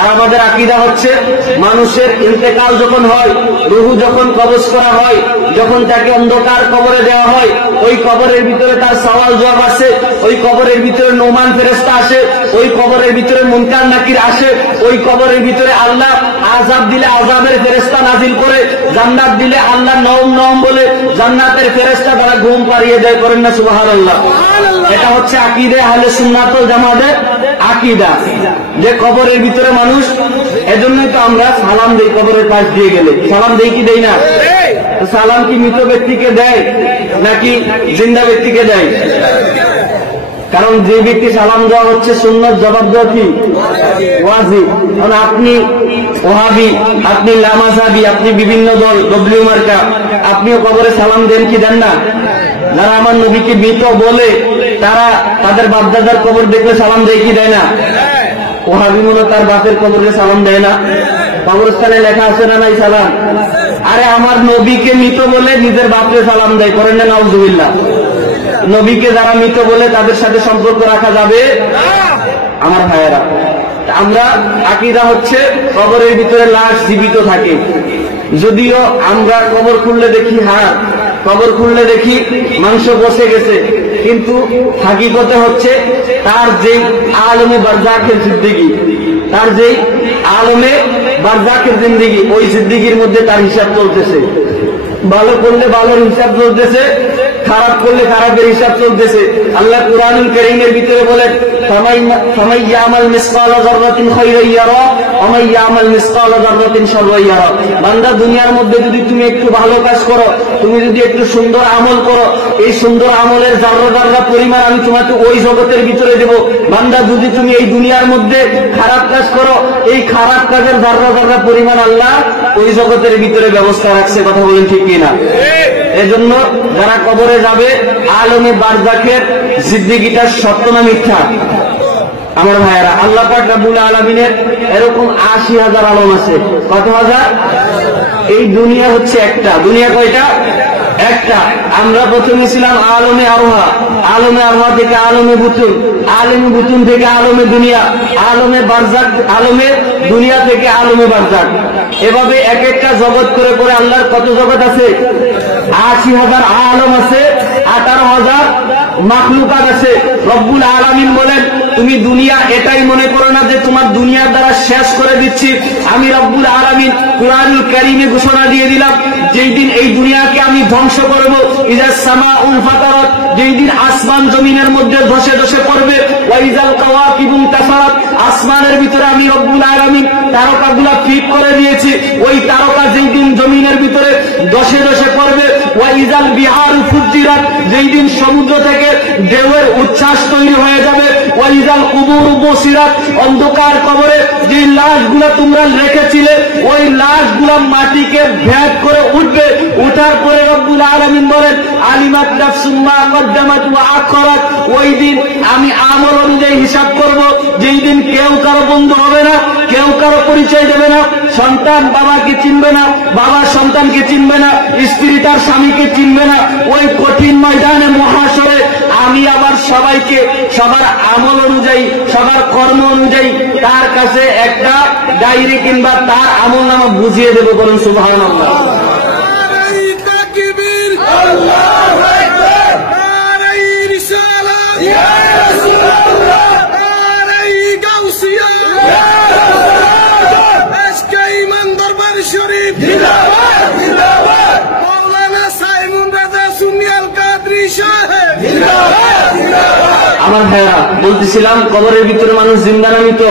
আর আমাদের আকীদা হচ্ছে মানুষের ইন্তেকাল যখন হয়, রূহ যখন কবজ করা হয়, যখন তাকে অন্ধকার কবরে দেওয়া হয়, ওই কবরের ভিতরে তার সওয়াল জবাব আসে, ওই কবরের ভিতরে নোমান ফেরেশতা আসে, ওই কবরের ভিতরে মুনকার নাকির আসে, ওই কবরের ভিতরে আল্লাহ আযাব দিলে আযাবের ফেরেশতা নাজিল করে, জান্নাত দিলে আল্লাহ নওম নওম বলে জান্নাতের ফেরেশতা দ্বারা ঘুম পাড়িয়ে দেয়, করেন না সুবহানাল্লাহ? এটা হচ্ছে আকীদা আহলে সুন্নাত ওয়াল জামাতের আকীদা, যে কবরের ভিতরে মানুষ। এজন্যই তো আমরা সালাম দেই, কবরের পাশ দিয়ে গেলে সালাম দেই কি দেই না? সালাম কি মৃত ব্যক্তিকে দেয় নাকি জিন্দা ব্যক্তিকে দেয়? কারণ যে ব্যক্তি সালাম দেওয়া হচ্ছে সুন্নত, জবাব দেওয়া কি ওয়াজিব। কারণ আপনি ওহাবি, আপনি লামাজাবি, আপনি বিভিন্ন দল ডব্লিউ মার্কা, আপনিও কবরে সালাম দেন কি দেন না? যারা আমার নবীকে মৃত বলে, তারা তাদের বাপদাদার কবর দেখলে সালাম দেয় কি দেয় না? ওহাবি মনে তার বাপের কবরে সালাম দেয় না? কবরস্থানে লেখা আছে না নাই সালাম? আরে আমার নবীকে মৃত বলে নিজের বাপকে সালাম দেয়, করেন না নাউজুবিল্লাহ? নবীকে যারা মৃত বলে তাদের সাথে সম্পর্ক রাখা যাবে? আমার ভাইয়েরা, আমরা আকীদা হচ্ছে কবরের ভিতরে লাশ জীবিত থাকে। যদিও আমরা কবর খুললে দেখি হাড়, কবর খুললে দেখি মাংস বসে গেছে, কিন্তু হাকিকতে হচ্ছে তার যেই আলমে বারজাখের জিন্দেগি, তার যেই আলমে বারজাখের জিন্দেগি, ওই জিন্দেগির মধ্যে তার হিসাব চলতেছে। ভালো করলে ভালোর হিসাব চলতেছে, খারাপ করলে খারাপের হিসাব চলতেছে। আল্লাহ কুরআনুল কারীমের ভিতরে বলেন, ফামাই ইয়ামাল মিসকালা যাররাতিন খায়রান ইয়ারা ওয়া মান ইয়ামাল মিসকালা যাররাতিন শাররান ইয়ারা। বান্দা, দুনিয়ার মধ্যে যদি তুমি একটু ভালো কাজ করো, তুমি যদি একটু সুন্দর আমল করো, এই সুন্দর আমলের যাররা যাররা পরিমাণ আমি তোমাকে ওই জগতের ভিতরে দেব। বান্দা, যদি তুমি এই দুনিয়ার মধ্যে খারাপ কাজ করো, এই খারাপ কাজের যাররা যাররা পরিমাণ আল্লাহ ওই জগতের ভিতরে ব্যবস্থা রাখছে, কথা বলেন ঠিক কিনা? এজন্য যারা কবরে যাবে, আলমে বারজাখের জিন্দেগিটা সত্য না মিথ্যা? আমার ভাইয়েরা, আল্লাহ পাক রব্বুল আলামিনের এরকম ৮০,০০০ আলম আছে। কত হাজার? এই দুনিয়া হচ্ছে একটা। দুনিয়া কয়টা? একটা। আমরা প্রথমে ছিলাম আলমে আরোহা, আলমে আরোহা থেকে আলমে বুতুন, আলমে বুতুন থেকে আলমে দুনিয়া, আলমে বারজাক, আলমে দুনিয়া থেকে আলমে বারজাক। এভাবে এক একটা জগৎ করে করে আল্লাহর কত জগৎ আছে? ৮০,০০০ আলম আছে, ১৮,০০০ মাখলুকাত আছে। রব্বুল আলামিন বলেন, তুমি দুনিয়া এটাই মনে করো না যে তোমার দুনিয়ার দ্বারা শেষ করে দিচ্ছি। আমি রব্বুল আলামিন কুরআনুল কারীমে ঘোষণা দিয়ে দিলাম, যেই দিন এই দুনিয়াকে আমি ধ্বংস করব, ইজাস সামাউল ফাতারাত, যেই দিন আসমান জমিনের মধ্যে ধসে ধসে পড়বে, ওয়া ইজাল কাওয়াকিবু তাসারাত, আসমানের ভিতরে আমি রব্বুল আলামিন তারকাগুলা ঠিক করে দিয়েছি। ওই তারকা যেই দিন জমিনের ভিতরে ধসে ধসে পড়বে, ওয়া ইজাল বিহারু ফুজ্জিরাত, যেই দিন সমুদ্র থেকে ঢেউয়ের উচ্ছ্বাস তৈরি হয়ে যাবে, ওয়া ইজাল কুবুরু বুসিরাত, অন্ধকার কবরে যে লাশগুলা তোমরা রেখেছিলে ওই লাশগুলা মাটিকে ভেদ করে উঠবে। উঠার পরে রব্বুল আলামিন বলেন, আলিমাত নাফসুম মা কদ্দামাত ওয়া আখরাত, ওই দিন আমি আমল অনুযায়ী হিসাব করব। যেই দিন কেউ কারো বন্ধু হবে না, কেউ কারো পরিচয় দেবে না, সন্তান বাবাকে চিনবে না, বাবা সন্তানকে চিনবে না, স্ত্রী তার স্বামীকে চিনবে না। ওই কঠিন ময়দানে মহাশরে আমি আবার সবাইকে সবার আমল অনুযায়ী, সবার কর্ম অনুযায়ী তার কাছে একটা ডায়েরি কিংবা তার আমল নামা বুঝিয়ে দেবো। বলুন সুবহানাল্লাহ। আমার ভাইরা বলতেছিলাম, কবরের ভিতরে মানুষ জিন্দা না মৃত?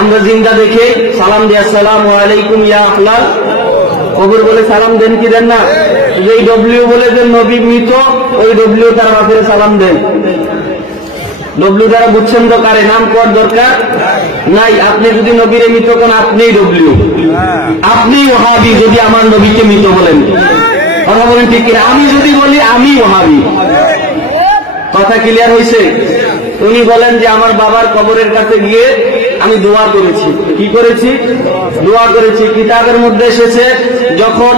আমরা জিন্দা দেখে সালাম দিই, আসসালামু আলাইকুম ইয়া আহলাল কবর বলে সালাম দেন কি দেন না? এই ডব্লিউ বলে যে নবী মৃত, ওই ডব্লিউ তার বাপের সালাম দেন। ডব্লিউ দ্বারা বুঝছেন তো কারে নাম করার দরকার নাই। আপনি যদি নবীরে মৃত কোন, আপনি ডব্লিউ, আপনি ওহাবি যদি আমার নবীকে মৃত বলেন। কথা বলেন ঠিক কিনা? আমি যদি বলি আমি ওহাবি। কথা ক্লিয়ার হয়েছে? উনি বলেন যে আমার বাবার কবরের কাছে গিয়ে আমি দোয়া করেছি। কি করেছি? দোয়া করেছি। কিতাবের মধ্যে এসেছে, যখন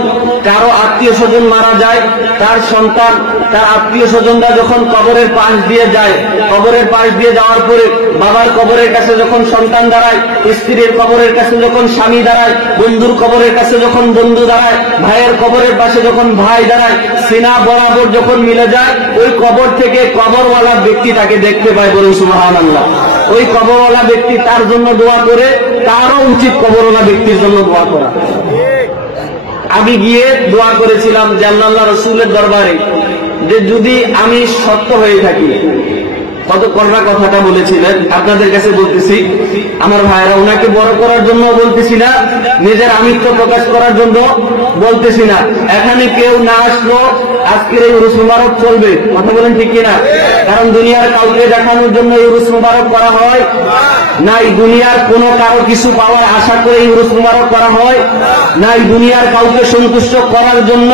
কারো আত্মীয় স্বজন মারা যায়, তার সন্তান, তার আত্মীয় স্বজনরা যখন কবরের পাশ দিয়ে যায়, কবরের পাশ দিয়ে যাওয়ার পরে বাবার কবরের কাছে যখন সন্তান দাঁড়ায়, স্ত্রীর কবরের কাছে যখন স্বামী দাঁড়ায়, বন্ধুর কবরের কাছে যখন বন্ধু দাঁড়ায়, ভাইয়ের কবরের পাশে যখন ভাই দাঁড়ায়, সিনা বরাবর যখন মিলে যায়, ওই কবর থেকে কবরওয়ালা ব্যক্তি তাকে দেখতে পায়। বলুন সুবহানাল্লাহ। ওই কবরওয়ালা ব্যক্তি তার জন্য দোয়া করে, তারও উচিত কবরওয়ালা ব্যক্তির জন্য দোয়া করা। আমি গিয়ে দোয়া করেছিলাম যে আল্লাহ রাসূলের দরবারে, যে যদি আমি সত্য হয়ে থাকি, কত কররা কথাটা বলেছিলেন, আপনাদের কাছে বলতেছি আমার ভাইরা, ওনাকে বড় করার জন্য বলতেছি না, নিজের আমিত্ব প্রকাশ করার জন্য বলতেছি না। এখানে কেউ না আসলো, আজকের এই উরুস মুবারক চলবে। কথা বলেন ঠিক কিনা? কারণ দুনিয়ার কাউকে দেখানোর জন্য এই উরুস মুবারক করা হয় নাই, দুনিয়ার কোনো কারো কিছু পাওয়ার আশা করে এই উরুস মুবারক করা হয় নাই, দুনিয়ার কাউকে সন্তুষ্ট করার জন্য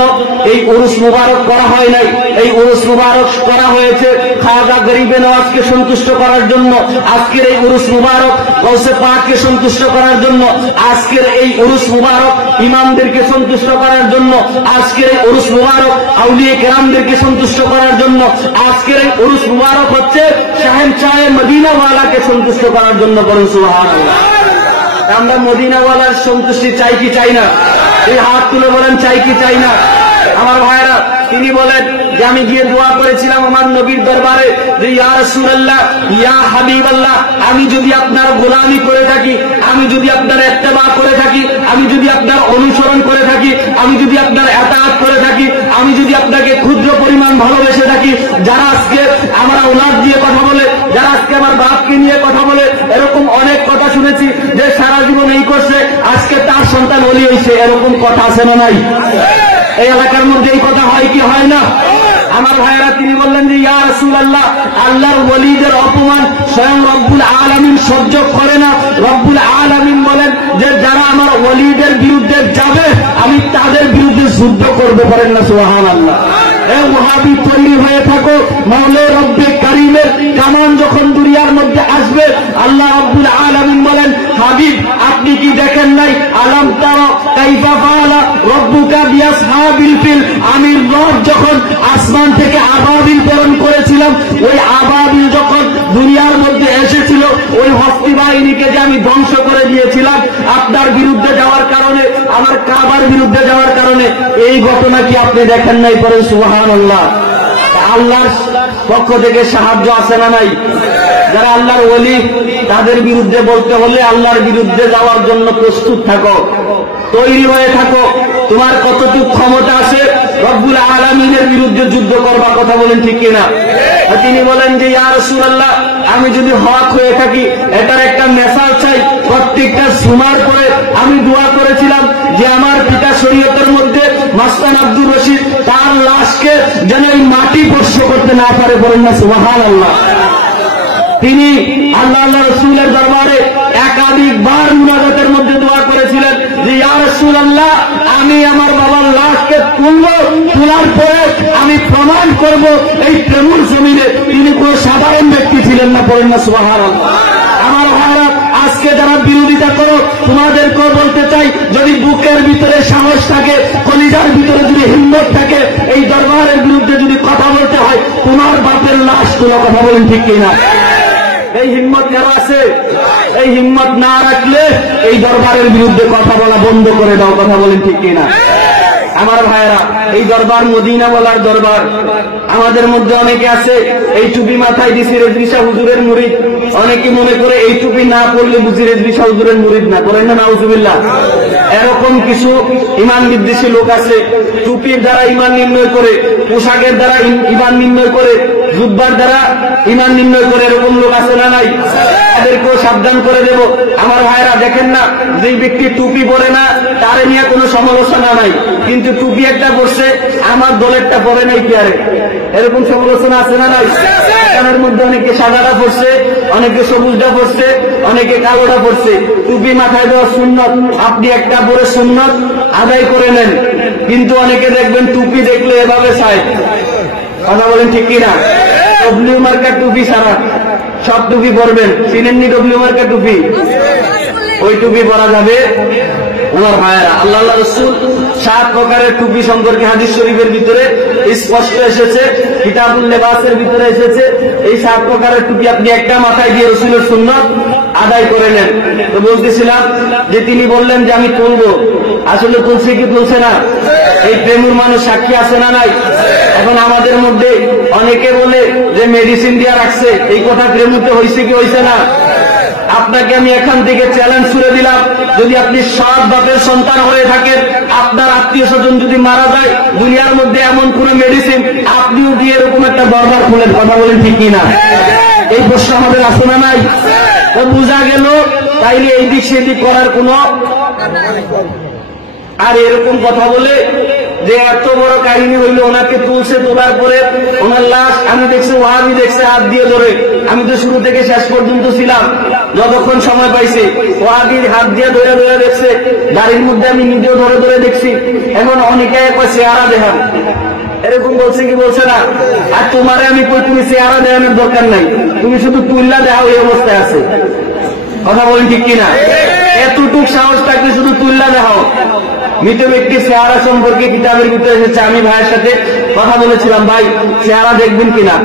এই উরুস মুবারক করা হয় নাই। এই উরুস মুবারক করা হয়েছে খাওয়া গরিবে নওয়াজকে সন্তুষ্ট করার জন্য। আজকের এই উরুস মুবারক গৌসে পাককে সন্তুষ্ট করার জন্য। আজকের এই উরুস মুবারক ইমামদেরকে সন্তুষ্ট করার জন্য। আজকের এই উরুস মুবারক আউলিয়া কেরামদেরকে সন্তুষ্ট করার জন্য। আজকের এই উরুস মুবারক হচ্ছে শাহেনশাহে মদিনাওয়ালাকে সন্তুষ্ট করার জন্য। বলুন সুবহানাল্লাহ। আমরা মদিনাওয়ালার সন্তুষ্টি চাই কি চাই না? এই হাত তুলে বলেন, চাই কি চাই না? আমার ভাইরা, তিনি বলেন যে আমি গিয়ে দোয়া করেছিলাম আমার নবীর দরবারে যে ইয়া রাসূলুল্লাহ, ইয়া হাবিবাল্লাহ, আমি যদি আপনার গোলামি করে থাকি, আমি যদি আপনার ইত্তেবা করে থাকি, আমি যদি আপনার অনুসরণ করে থাকি, আমি যদি আপনার ইতাআত করে থাকি, আমি যদি আপনাকে ক্ষুদ্র পরিমাণ ভালোবেসে থাকি, যারা আজকে আমার ওলাদ দিয়ে কথা বলে, যারা আজকে আমার বাপকে নিয়ে কথা বলে, এরকম অনেক কথা শুনেছি যে সারা জীবন এই করছে, আজকে তার সন্তান ওলি হয়েছে, এরকম কথা আছে না নাই? এই এলাকার মধ্যে এই কথা হয় কি হয় না? আমার ভাইয়েরা, তিনি বললেন যে ইয়া রাসূলুল্লাহ, আল্লাহর ওলিদের অপমান স্বয়ং রব্বুল আলামিন সহ্য করে না। রব্বুল আলামিন বলেন যে যারা আমার ওলিদের বিরুদ্ধে যাবে, আমি তাদের বিরুদ্ধে যুদ্ধ করবো। পারেন না সুবহানাল্লাহ। এই ওয়াহাবি তৈরি হয়ে থাকো, মাওলা রব্বে কারীমের কামান যখন দুনিয়ার মধ্যে আসবে, আল্লাহ রব্বুল আলামিন বলেন, হাবিব আপনি কি দেখেন নাই, আলাম তারা কাইফা ফাআলা রব্বুকা বিআসহাবিল ফিল, আমি রব ঘটনা কি আপনি দেখেন নাই? পড়েন সুবহানাল্লাহ। আল্লাহর পক্ষ থেকে সাহায্য আছে না নাই? যারা আল্লাহর ওলি তাদের বিরুদ্ধে বলতে হলে আল্লাহর বিরুদ্ধে যাওয়ার জন্য প্রস্তুত থাকো, তৈরি হয়ে থাকো। তোমার কতটুকু ক্ষমতা আছে রব্বুল আলামিনের বিরুদ্ধে যুদ্ধ করবা? কথা বলেন ঠিক কিনা? তিনি বলেন যে ইয়া রাসূলুল্লাহ, আমি যদি হক হয়ে থাকি এটার একটা মেসাল চাই। প্রত্যেকটা সুমার পরে আমি দোয়া করেছিলাম যে আমার পিতা শরীয়তের মধ্যে মাস্তান আব্দুর রশিদ তার লাশকে যেন এই মাটি স্পর্শ করতে না পারে। বলেন না সুবহানাল্লাহ। তিনি আল্লাহ রাসূলের দরবারে একাধিকবার মুনাজাতের মধ্যে দোয়া করেছিলেন যে ইয়া রাসূলুল্লাহ, আমি আমার বাবার লাশকে তুলব, তোলার পরে আমি প্রমাণ করব এই প্রেমুর জমিনে তিনি কোনো সাধারণ ব্যক্তি ছিলেন না। পড়েন না সুবহানাল্লাহ। আমার ভাইরা, আজকে যারা বিরোধিতা করো তোমাদেরকেও বলতে চাই, যদি বুকের ভিতরে সাহস থাকে, কলিজার ভিতরে যদি হিম্মত থাকে, এই দরবারের বিরুদ্ধে যদি কথা বলতে হয়, তোমার বাপের লাশ তোলা। কথা বলেন ঠিক কিনা? এই হিম্মত কার আছে? এই হিম্মত না রাখলে এই দরবারের বিরুদ্ধে কথা বলা বন্ধ করে দাও। কথা বলেন ঠিক কিনা? আমার ভাইয়েরা, এই দরবার মদিনা বলার দরবার। আমাদের মধ্যে অনেকে আছে এই টুপি মাথায় দিছি রেজভী শাহ হুজুরের মুরিদ। অনেকে মনে করে এই টুপি না পড়লে বুঝি রেজভী শাহ হুজুরের মুরিদ না। করেন না নাউজুবিল্লাহ? এরকম কিছু ইমান বিদ্বেষী লোক আছে। টুপির দ্বারা ইমান নির্ণয় করে, পোশাকের দ্বারা ইমান নির্ণয় করে, জুব্বার দ্বারা ইমান নির্ণয় করে, এরকম লোক আছে না নাই? তাদেরকেও সাবধান করে দেব। আমার ভাইরা, দেখেন না, যে ব্যক্তি টুপি পরে না তার নিয়ে কোনো সমালোচনা নাই, কিন্তু টুপি একটা পড়ছে আমার দলেরটা পরে নাই কি আরে, এরকম সমালোচনা আছে না নাই? এর মধ্যে অনেকে সাদাটা পড়ছে, অনেকে সবুজটা পড়ছে, অনেকে কালোটা পড়ছে। টুপি মাথায় দেওয়া সুন্নত, আপনি একটা পরে সুন্নত আদায় করে নেন। কিন্তু অনেকে দেখবেন টুপি দেখলে এভাবে চায়। কথা বলেন ঠিক কিনা? ডব্লিউ মার্কার টুপি ছাড়া সব টুপি পরবেন। চিনেননি ডব্লিউ মার্কার টুপি? ওই টুপি পরা যাবে। আমার ভাইয়েরা, আল্লাহ রাসূল 7 প্রকারের টুপি সম্পর্কে হাদিস শরীফের ভিতরে স্পষ্ট এসেছে, কিতাবুল লিবাসের ভিতরে এসেছে। এই 7 প্রকারের টুপি আপনি একটা মাথায় দিয়ে রাসূলের সুন্নাত আদায় করে নেন। তো বলতেছিলাম যে তিনি বললেন যে আমি তুলবো, আসলে তুলছে কি তুলছে না? এই প্রেমের মানুষ সাক্ষী আছে না নাই? এখন আমাদের মধ্যে অনেকে বলে যে মেডিসিন দিয়া রাখছে, এই কথা প্রেমতে হয়েছে কি হয়েছে না? আপনাকে আমি এখান থেকে চ্যালেঞ্জ ছুড়ে দিলাম, যদি আপনি সৎ বাপের সন্তান হয়ে থাকেন, আপনার আত্মীয় স্বজন যদি মারা যায়, দুনিয়ার মধ্যে এমন কোন মেডিসিন আপনি উঠিয়ে এরকম একটা দরবার খুলেন। কথা বলেন ঠিক কিনা? এই প্রশ্ন আমাদের আছে না নাই? তো বোঝা গেল তাইলে এই দিক সেদিক করার কোন, আর এরকম কথা বলে যে এত বড় কাহিনী হইল, ওনাকে তুলছে, তোলার পরে ওনার লাশ আমি দেখছি, ওয়াহাবি দেখছে হাত দিয়ে ধরে। আমি তো শুরু থেকে শেষ পর্যন্ত ছিলাম, যতক্ষণ সময় পাইছে ওয়াহাবির হাত দিয়ে ধরে ধরে দেখছে, গাড়ির মধ্যে আমি নিজেও ধরে ধরে দেখছি। এখন অনেকে কয় চেহারা দেখান, এরকম বলছে কি বলছে না? আর তোমারে আমি কই তুমি চেহারা দেখানোর দরকার নাই, তুমি শুধু তুল্লা দেখাও, এই অবস্থায় আছে। কথা বলেন ঠিক কিনা? এতটুক সাহস থাকলে শুধু তুল্লা দেখাও। মৃত ব্যক্তির চেহারা সম্পর্কে কিতাবের ভিতরে এসেছে। আমি ভাইয়ের সাথে কথা বলেছিলাম, ভাই চেহারা দেখবেন কিনা?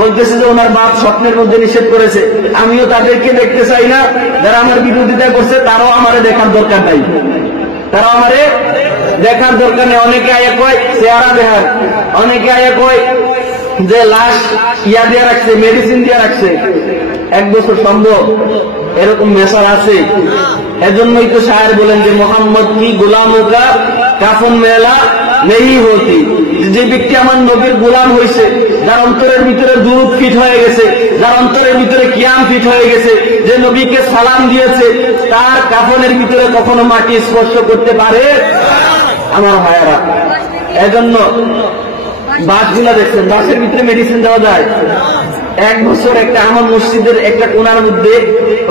বলতেছে যে ওনার বাপ স্বপ্নের মধ্যে নিষেধ করেছে। আমিও তাদেরকে দেখতে চাই না, যারা আমার বিরোধিতা করছে তারাও আমারে দেখার দরকার নাই, তারাও আমারে দেখার দরকার নেই। অনেকে আয়া কয় চেহারা দেখার, অনেকে আয়া কয় যে লাশ ইয়া দিয়ে রাখছে, মেডিসিন দিয়ে রাখছে 1 বছর সম্ভব, এরকম মেশার আছে। এজন্যই তো শায়ের বলেন যে মোহাম্মদ কি গোলামোं का কাফন মেলা নেই হতি। যে ব্যক্তি আমার নবীর গোলাম হয়েছে, যার অন্তরের ভিতরে দুরূদ ফিট হয়ে গেছে, যার অন্তরের ভিতরে কিয়াম ফিট হয়ে গেছে, যে নবীকে সালাম দিয়েছে, তার কাফনের ভিতরে কখনো মাটি স্পর্শ করতে পারে? আমার ভাইয়েরা, এজন্য বাসগুলা দেখছেন, বাসের ভিতরে মেডিসিন দেওয়া যায়। 1 বছর একটা আমার মসজিদের একটা কোনার মধ্যে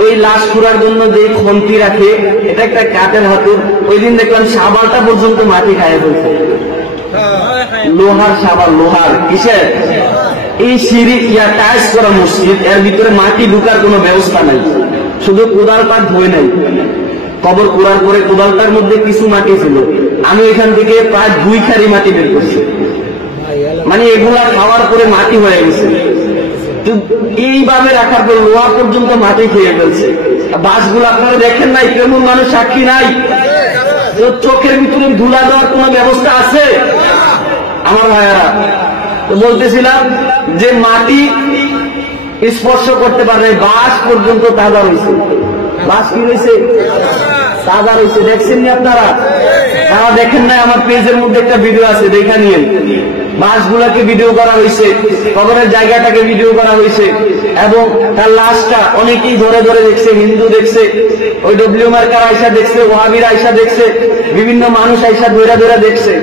ওই লাশ খুঁড়ার জন্য যে খন্তি রাখে, এটা একটা কাঠের হাতুর। ওই দিন দেখলাম সাবালটা পর্যন্ত মাটি খাইয়ে ফেলছে। লোহার সাবাল, লোহার কিসের? এই সিঁড়ি ইয়া টাইস করা মসজিদ, এর ভিতরে মাটি ঢুকার কোনো ব্যবস্থা নাই, শুধু কোদালটা ধুয়ে নাই। কবর কুড়ার পরে কোদালটার মধ্যে কিছু মাটি ছিল, আমি এখান থেকে প্রায় 2 খারি মাটি বের করছি। মানে এগুলা খাওয়ার পরে মাটি হয়ে গেছে। এইভাবে রাখার পর লোহা পর্যন্ত মাটি খেয়ে ফেলছে। বাসগুলো আপনারা দেখেন নাই? কেমন মানুষ সাক্ষী নাই? চোখের ভিতরে ধুলা দেওয়ার কোন ব্যবস্থা আছে? আমার ভাইয়ারা, তো বলতেছিলাম যে মাটি স্পর্শ করতে পারে, বাঁশ পর্যন্ত তাজা হয়েছে। বাঁশ কি হয়েছে? তাজা হয়েছে। দেখছেন নি আপনারা? তারা দেখেন নাই? আমার পেজের মধ্যে একটা ভিডিও আছে, দেখা নিয়েন। বাঁশগুলাকে ভিডিও করা হয়েছে, কবরের জায়গাটাকে ভিডিও করা হয়েছে, এবং তার লাশটা অনেকেই ধরে ধরে দেখছে। হিন্দু দেখছে, ওই ডব্লিউ মার্কার আয়সা দেখছে, ওয়াহাবির আয়সা দেখছে, বিভিন্ন মানুষ আয়সা ধরে ধরে দেখছে।